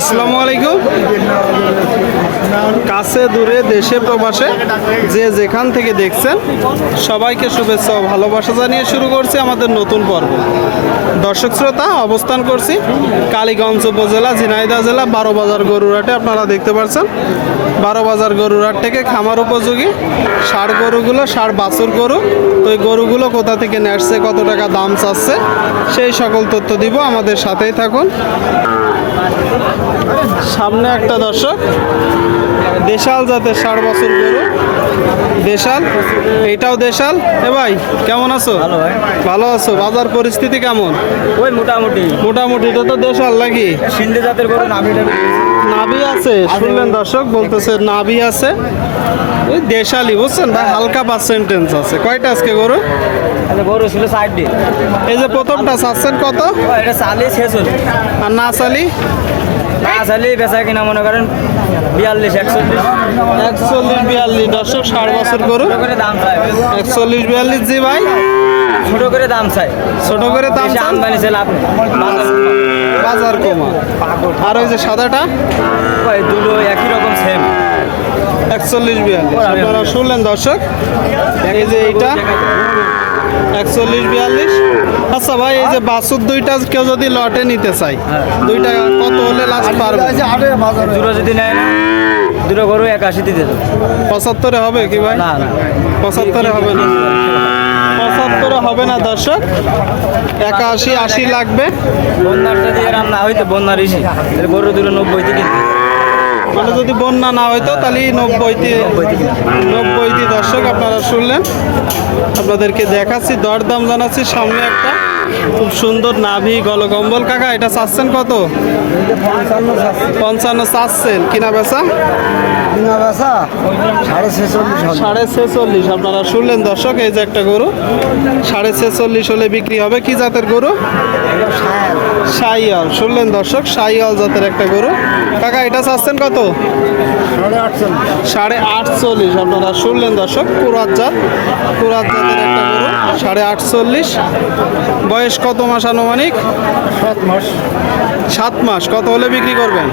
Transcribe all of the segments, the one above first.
আসসালামু আলাইকুম। কাছে দূরে দেশে প্রবাসে যে যেখান থেকে দেখছেন সবাইকে শুভেচ্ছা ও ভালোবাসা জানিয়ে শুরু করছি আমাদের নতুন পর্ব। দর্শক শ্রোতা, অবস্থান করছি কালীগঞ্জ উপজেলা ঝিনাইদহ জেলা 12 বাজার গরুরহাটে। আপনারা দেখতে পাচ্ছেন 12 বাজার গরুরহাট থেকে খামার উপযোগী ষাঁড় গরুগুলো, ষাঁড় বাছুর গরু। তো এই গরুগুলো কোথা থেকে নেসছে, কত টাকা দাম চাচ্ছে, সেই সকল তথ্য দিব। আমাদের সাথেই থাকুন। সামনে একটা দর্শক দেশাল জাতের ষাঁড় বাছুর গরু, দেশাল, এইটাও দেশাল। এ ভাই কেমন আছো? ভালো ভাই। ভালো আছো? বাজার পরিস্থিতি কেমন? ওই মোটামুটি মোটামুটি। এটা তো দেশাল নাকি? সিন্ধে জাতের গরু নাভিটা নাভি আছে, শুনলেন দর্শক, বলতেছে নাভি আছে। ওই দেশালি বুঝছেন ভাই, হালকা পার্সেন্টেজ আছে। কয়টা আজকে গরু? গরু ছিল 60 দিন। এই যে প্রথমটা চাচ্ছেন কত? এটা চালি শেষ হল, আর না চালি? না চালি বেচা কিনা মনে করেন 42 41 41 42। দর্শক ষাঁড় বাছুর গরু করে দাম চাই, 41 42। জি ভাই, ছোট করে দাম চাই, ছোট করে দাম বেশি চান? আমদানি ছিল আপনি বাজার কমা। আর ওই যে সাদাটা ওই দুটো একই রকম সেম 41 42। আপনারা শুনলেন দর্শক, এই যে এইটা 41 42। আচ্ছা ভাই, এই যে বাছুর দুইটা কেউ যদি লটে নিতে চাই, দুইটা কত হলে লাস্ট পারবে? দুটো যদি নেয় না, দুটো গরু 81 দিতে দেবো। 75-এ হবে কি ভাই? না না 75-এ হবে না, 75-এ হবে না দর্শক। 81 80 লাগবে। বন্যারটা দিয়ে রান্না হইতো, বন্যার ইসি গরু দুটো 90 দিয়ে কিনতে। মানে যদি বন্যা না হইতো তাহলে 90 দর্শক আপনারা শুনলেন। আপনাদেরকে দেখাচ্ছি, দরদাম জানাচ্ছি। সামনে একটা খুব সুন্দর নাভি গলকম্বল। কাকা এটা চাচ্ছেন কত? 55 চাচ্ছেন। কিনা বেচা? 46.5। আপনারা শুনলেন দর্শক, এই যে একটা গরু 46.5 হলে বিক্রি হবে। কি জাতের গরু? শাহিওয়াল। শুনলেন দর্শক, শাহিওয়াল জাতের একটা গরু। কাকা এটা চাচ্ছেন কত? 48.5। আপনারা শুনলেন দর্শক, পুরাত জাতের একটা গরু 48.5। বয়স কত মাস আনুমানিক? 7 মাস। কত হলে বিক্রি করবেন?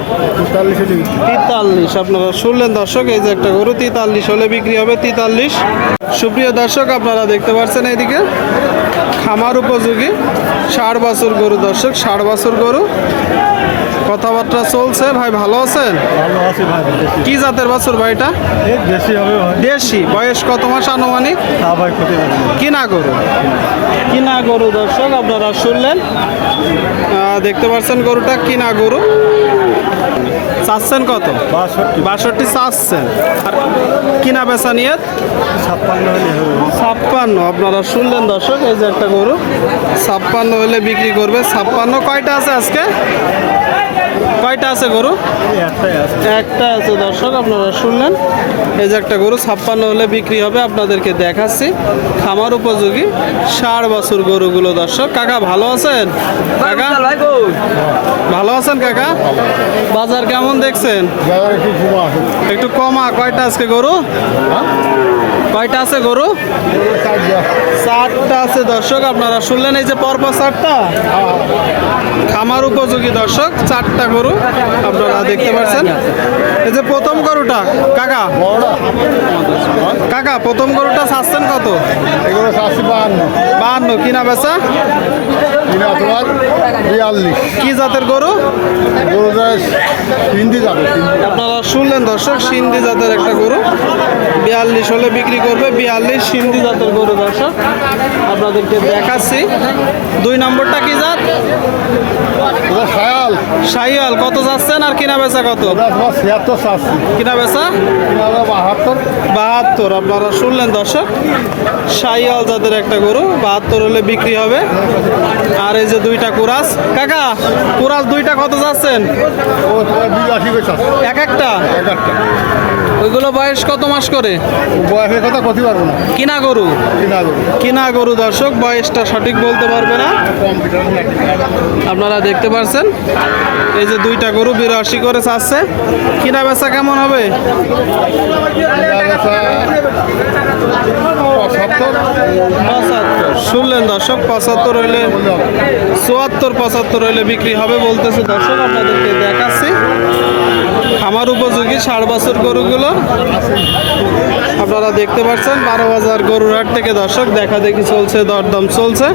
43। আপনারা শুনলেন দর্শক, এই যে একটা গরু 43 হলে বিক্রি হবে। 43। সুপ্রিয় দর্শক, আপনারা দেখতে পাচ্ছেন এইদিকে খামার উপযোগী ষাঁড় বাছুর গরু। দর্শক ষাঁড় বাছুর গরু, কথাবার্তা চলছে। ভাই ভালো আছেন? ভালো আছি ভাই। কি জাতের বাছুর ভাই এটা? বেশি হবে ভাই। দেশি। বয়স কত মাস আনুমানিক? তা ভাই ক্ষতি হবে না। কিনা গরু, কিনা গরু। দর্শক আপনারা শুনলেন, দেখতে পাচ্ছেন গরুটা কিনা গরু। চাচ্ছেন কত? 62 চাচ্ছেন। আর কিনা বেচা নিয়ে 56 হলে হবে। 56। আপনারা শুনলেন দর্শক, এই যে একটা গরু 56 হলে বিক্রি করবে। 56। কয়টা আছে আজকে? কয়টা আছে গরু? একটাই আছে। একটা আছে দর্শক, আপনারা শুনলেন। এই যে একটা গরু 56 হলে বিক্রি হবে। আপনাদেরকে দেখাচ্ছি খামার উপযোগী ষাঁড় বাছুর গরুগুলো। দর্শক কাকা ভালো আছেন? কাকা ভালো আছেন? কাকা বাজার কেমন দেখছেন? একটু কমা। কয়টা আজকে গরু? কয়টা আছে গরু? 4টা আছে দর্শক, আপনারা শুনলেন। এই যে পরপর 4টা খামার উপযোগী দর্শক, 4টা গরু আপনারা দেখতে পাচ্ছেন। এই যে প্রথম গরুটা কাকা, কাকা প্রথম গরুটা চাচ্ছেন কত? এগুলো 52। কিনা বেচা? 42। কি জাতের গরু? গরু হিন্দি যাবে। আপনারা শুনলেন দর্শক, সিন্ধি জাতের একটা গরু 42 হলে বিক্রি করবে। 42 সিন্ধি জাতের গরু দর্শক আপনাদেরকে দেখাচ্ছি। 2 নম্বরটা কি জাত? শায়াল। শাহিওয়াল। কত যাচ্ছেন আর কিনা বেচা কত? 76 চাচ্ছি। কিনা বেচা 72। আপনারা শুনলেন দর্শক, শাহিওয়াল জাতের একটা গরু 72 হলে বিক্রি হবে। আর এই যে 2টা কুরাস। কাকা কুরাস 2টা কত যাচ্ছেন? ও 82 চাচ্ছি। এক একটা? একটা ওইগুলো বয়স কত মাস করে? বয়সের কথা করতে পারবো না। কিনা গরু, কিনা গরু। কিনা গরু দর্শক, বয়সটা সঠিক বলতে পারবে না। আপনারা দেখতে পাচ্ছেন এই যে 2টা গরু 82 করে চাচ্ছে। কিনা বেচা কেমন হবে? 75। শুনলেন দর্শক, 75 হইলে 74 75 হইলে বিক্রি হবে বলতেছে দর্শক। আপনাদেরকে দেখাচ্ছি খামার উপযোগী 6.5 বছর গরুগুলো আপনারা দেখতে পাচ্ছেন 12 বাজার গরুর হাট থেকে দর্শক দেখা দেখি চলছে, দরদাম চলছে।